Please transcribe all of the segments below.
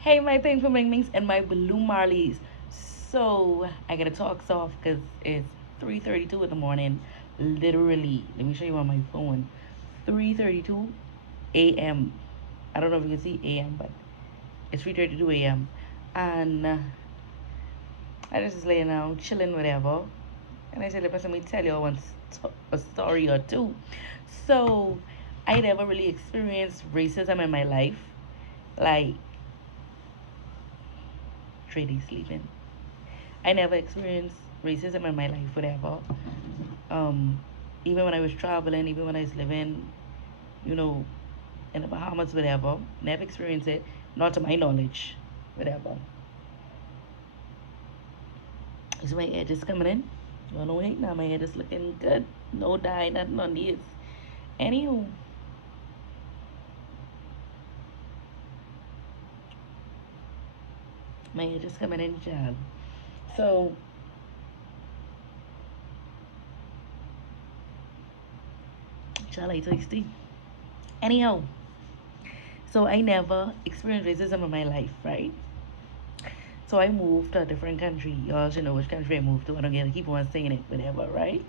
Hey, my pink flamingos and my blue marlies. So I gotta talk soft because it's 3:32 in the morning. Literally, let me show you on my phone. 3:32 a.m. I don't know if you can see a.m., but it's 3:32 a.m. And I just laying down, chilling, whatever. And I said, let me tell you a story or two. So I never really experienced racism in my life. Like, Trady sleeping. I never experienced racism in my life, whatever. Um, Even when I was traveling, even when I was living, you know, in the Bahamas, whatever, never experienced it, not to my knowledge, whatever. Is my hair just coming in? Well, no hate now, my hair is looking good. No dye, nothing on these. Anywho, my hair just coming in, child. So, child, I tasty. Anyhow, so I never experienced racism in my life, right? So I moved to a different country. Y'all should know which country I moved to. I don't get to keep on saying it, whatever, right?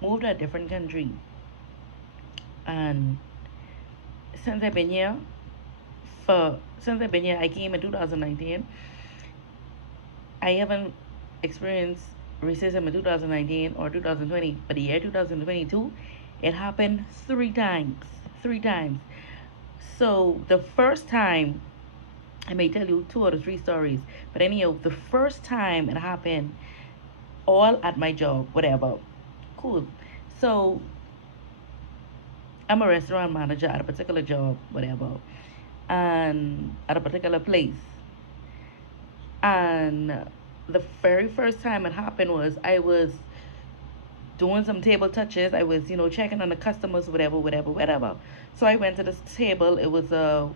Moved to a different country. And since I've been here, I came in 2019. I haven't experienced racism in 2019 or 2020, but the year 2022, it happened three times. Three times. So the first time, I may tell you two or three stories, but anyhow, the first time it happened, all at my job, whatever. Cool. So I'm a restaurant manager at a particular job, whatever, and at a particular place. And the very first time it happened was I was doing some table touches. I was, checking on the customers, whatever, whatever, whatever. So I went to this table. It was a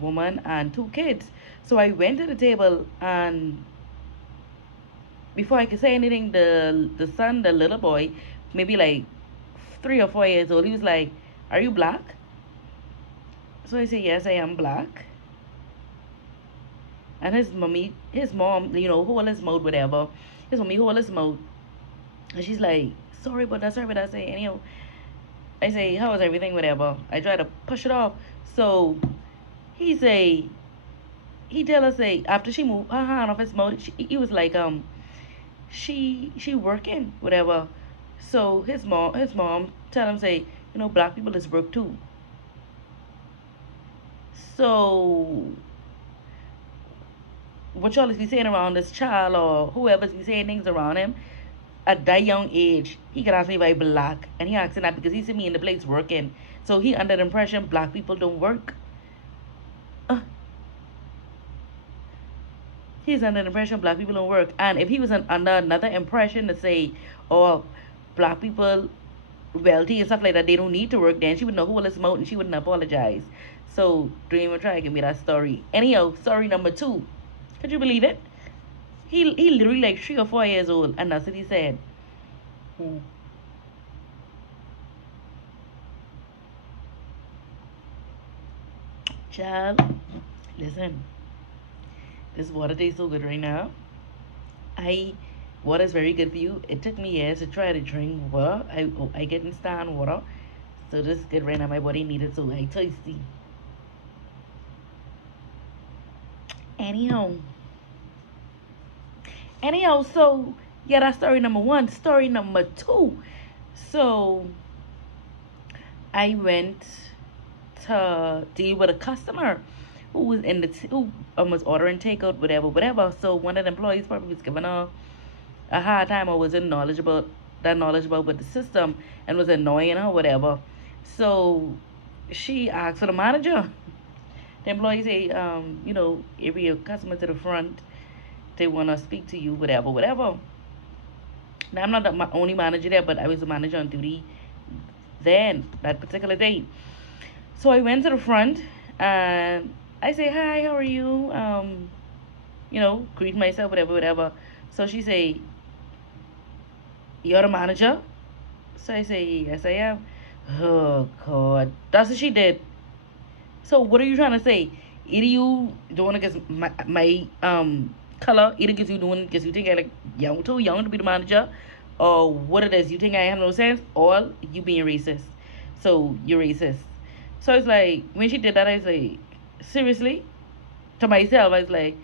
woman and two kids. So I went to the table, and before I could say anything, the son, the little boy, maybe like 3 or 4 years old, he was like, "Are you black?" So I said, "Yes, I am black." And his mom, hold his mouth, whatever. His mommy hold his mouth, and she's like, "Sorry about that, sorry about that." I say, "How was everything?" Whatever. I try to push it off. So he say, he tell us, say, after she moved her hand off his mouth, he was like, she working, whatever. So his mom tell him, say, black people is broke too. So what y'all is be saying around this child or whoever's be saying things around him at that young age, he could ask me if I black, and he asking that because he see me in the place working. So he under the impression black people don't work. Uh, he's under the impression black people don't work, and if he was under another impression to say, oh, black people wealthy and stuff like that, they don't need to work, then she would know who his mouth and she wouldn't apologize. So don't even try to give me that story. Anyhow, story number two. Could you believe it? He literally like 3 or 4 years old, and that's what he said. Hmm. Child, listen. This water tastes so good right now. I Water is very good for you. It took me years to try to drink water. I getting stand water, so this is good right now. My body needed, so I thirsty. Anyhow, so yeah, that's story number one. Story number two. So I went to deal with a customer who was who was ordering takeout, whatever, whatever. So one of the employees probably was giving her a hard time or wasn't knowledgeable with the system and was annoying her, whatever. So she asked for the manager. The employee say, every customer to the front, they want to speak to you, whatever, whatever. Now I'm not the only manager there, but I was the manager on duty then that particular day. So I went to the front and I say, "Hi, how are you?" Greet myself, whatever, whatever. So she say, "You're the manager?" So I say, "Yes, I am." Oh God, that's what she did. So what are you trying to say? either you doing it because my color, either because you doing because you think I like young too young to be the manager, or what it is you think I have no sense, or you being racist. So you're racist. So it's like when she did that, I was like, seriously, to myself, I was like,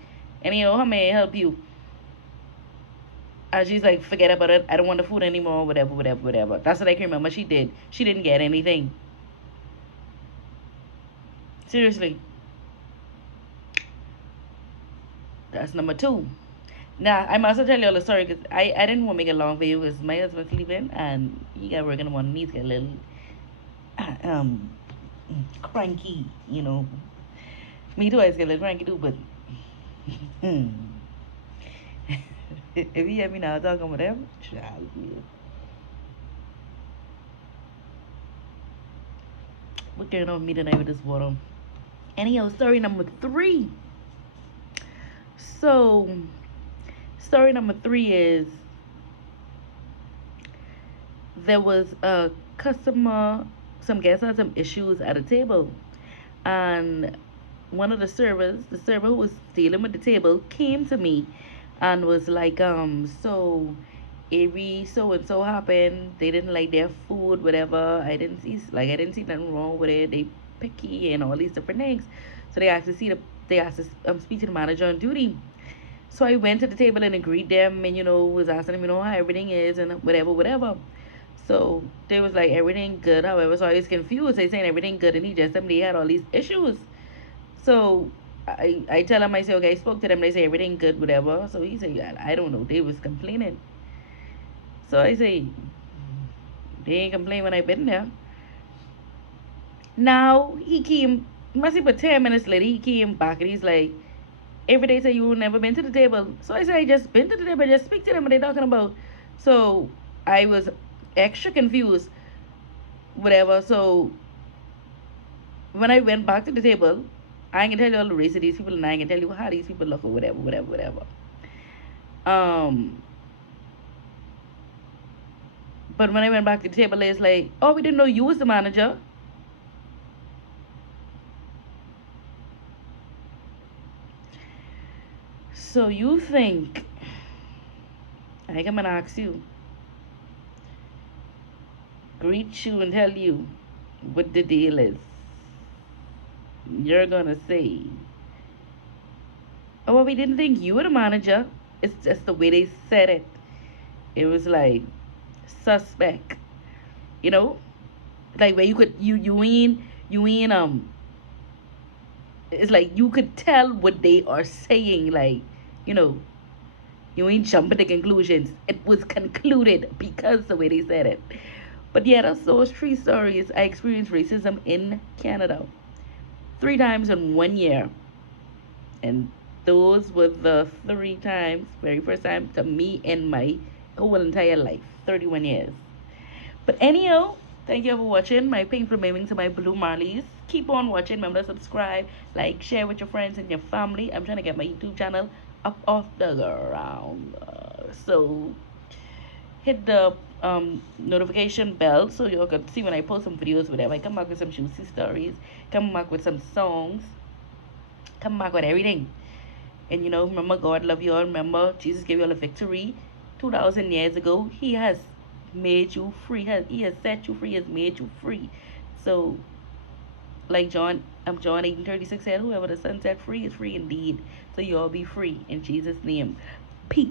anyhow, how may I help you? And she's like, forget about it. I don't want the food anymore. Whatever, whatever, whatever. That's what I can remember. She did. She didn't get anything. Seriously. That's number two. Now, I must tell you all the story because I didn't want to make a long video because my husband's sleeping and he got work in the morning. He's got a little um cranky, you know. Me too, I get a little cranky too, but if you hear me now talking about them, child, what going on with me tonight with this water? Anyhow, story number three. So, story number three is there was a customer, some guests had some issues at a table, and one of the servers, the server who was dealing with the table, came to me and was like, so every so and so happened, they didn't like their food, whatever. I didn't see nothing wrong with it. They picky and all these different things. So they asked to speak to the manager on duty. So I went to the table and agreed them, and was asking them, how everything is and whatever, whatever. So they was like everything good. However, so I was confused. They saying everything good, and he just somebody had all these issues. So I tell him, I say, okay, I spoke to them. They say everything good, whatever. So he said, I don't know. They was complaining. So I say, they ain't complain when I been there. Now he came, must be about 10 minutes later, he came back and he's like, every day say you never been to the table. So I said, I just been to the table, just speak to them what they talking about. So I was extra confused, whatever. So when I went back to the table, I can tell you all the race of these people and I can tell you how these people look or whatever, whatever, whatever. But when I went back to the table, it's like, oh, we didn't know you was the manager. So you think I come and ask you, greet you and tell you what the deal is. You're gonna say, oh, well, we didn't think you were the manager. It's just the way they said it. It was like suspect, like where you could you ain't it's like you could tell what they are saying, like you ain't jumping to conclusions. It was concluded because the way they said it. But yeah, that's those three stories. I experienced racism in Canada 3 times in 1 year, and those were the 3 times, very first time to me in my whole entire life, 31 years. But anyhow, thank you for watching my painful maiming to my blue marlies. Keep on watching. Remember to subscribe, like, share with your friends and your family. I'm trying to get my YouTube channel up off the ground. So hit the notification bell so you can see when I post some videos, whatever. I come back with some juicy stories, come back with some songs, come back with everything. And remember, God love you all. Remember, Jesus gave you all a victory 2,000 years ago. He has made you free. He has set you free. He has made you free. So, like John 8:36 said, whoever the Son set free is free indeed. So you all be free in Jesus' name. Peace.